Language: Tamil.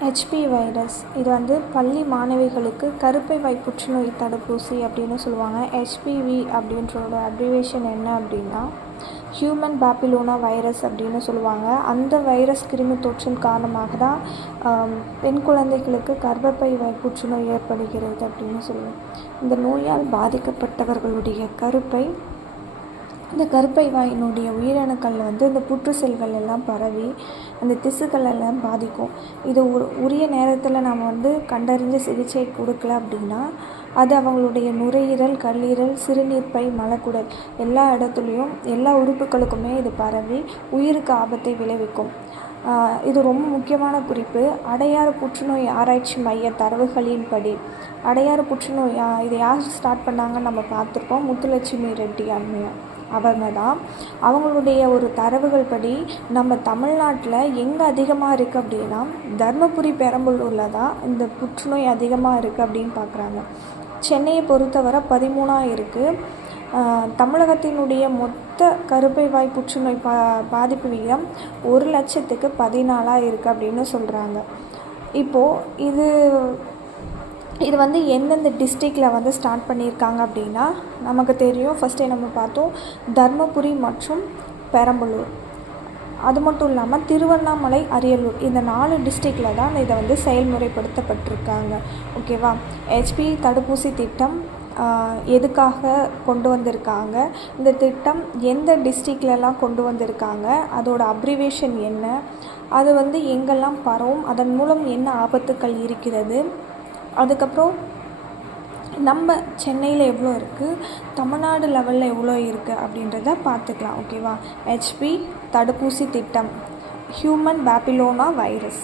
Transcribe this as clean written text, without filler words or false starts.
ஹெச்பி வைரஸ் இது வந்து பள்ளி மாணவிகளுக்கு கருப்பை வாய் புற்றுநோய் தடுப்பூசி அப்படின்னு சொல்லுவாங்க. ஹெச்பிவி அப்படின்றோட அப்ரிவேஷன் என்ன அப்படின்னா ஹியூமன் பேப்பிலோனா வைரஸ் அப்படின்னு சொல்லுவாங்க. அந்த வைரஸ் கிருமி தொற்றின் காரணமாக தான் பெண் குழந்தைகளுக்கு கர்ப்பப்பை வாய் புற்றுநோய் ஏற்படுகிறது அப்படின்னு சொல்லுவோம். இந்த நோயால் பாதிக்கப்பட்டவர்களுடைய இந்த கருப்பை வாயினுடைய உயிரணுக்கள் வந்து இந்த புற்று செல்கள் எல்லாம் பரவி அந்த திசுக்கள் எல்லாம் பாதிக்கும். இது உரிய நேரத்தில் நம்ம வந்து கண்டறிஞ்ச சிகிச்சை கொடுக்கல அப்படின்னா அது அவங்களுடைய நுரையீரல், கல்லீரல், சிறுநீர்ப்பை, மலக்குடல் எல்லா இடத்துலையும் எல்லா உறுப்புகளுக்குமே இது பரவி உயிருக்கு ஆபத்தை விளைவிக்கும். இது ரொம்ப முக்கியமான குறிப்பு. அடையாறு புற்றுநோய் ஆராய்ச்சி மைய தரவுகளின்படி அடையாறு புற்றுநோய் இதை யார் ஸ்டார்ட் பண்ணாங்கன்னு நம்ம பார்த்துருப்போம். முத்துலட்சுமி ரெட்டி அவங்க தான். அவங்களுடைய ஒரு தரவுகள் படி நம்ம தமிழ்நாட்டில் எங்கே அதிகமாக இருக்குது அப்படின்னா தர்மபுரி, பெரம்பலூரில் தான் இந்த புற்றுநோய் அதிகமாக இருக்குது அப்படின்னு பார்க்குறாங்க. சென்னையை பொறுத்தவரை 13 இருக்குது. தமிழகத்தினுடைய மொத்த கருப்பை வாய் புற்றுநோய் பாதிப்பு விகிதம் 1,00,000க்கு 14 இருக்குது அப்படின்னு சொல்கிறாங்க. இப்போது இது வந்து எந்தெந்த டிஸ்ட்ரிக்டில் வந்து ஸ்டார்ட் பண்ணியிருக்காங்க அப்படின்னா நமக்கு தெரியும். ஃபஸ்ட்டே நம்ம பார்த்தோம் தர்மபுரி மற்றும் பெரம்பலூர். அது மட்டும் இல்லாமல் திருவண்ணாமலை, அரியலூர் இந்த 4 டிஸ்ட்ரிக்டில் தான் இதை வந்து செயல்முறைப்படுத்தப்பட்டிருக்காங்க. ஓகேவா? ஹெச்பி தடுப்பூசி திட்டம் எதுக்காக கொண்டு வந்திருக்காங்க, இந்த திட்டம் எந்த டிஸ்ட்ரிக்ட்லலாம் கொண்டு வந்திருக்காங்க, அதோட அப்ரிவேஷன் என்ன, அது வந்து எங்கெல்லாம் பரவும், அதன் மூலம் என்ன ஆபத்துக்கள் இருக்கிறது, அதுக்கப்புறம் நம்ம சென்னையில் எவ்வளோ இருக்குது, தமிழ்நாடு லெவலில் எவ்வளோ இருக்குது அப்படின்றத பார்த்துக்கலாம். ஓகேவா? ஹெச்பி தடுப்பூசி திட்டம், ஹியூமன் பேப்பிலோனா வைரஸ்.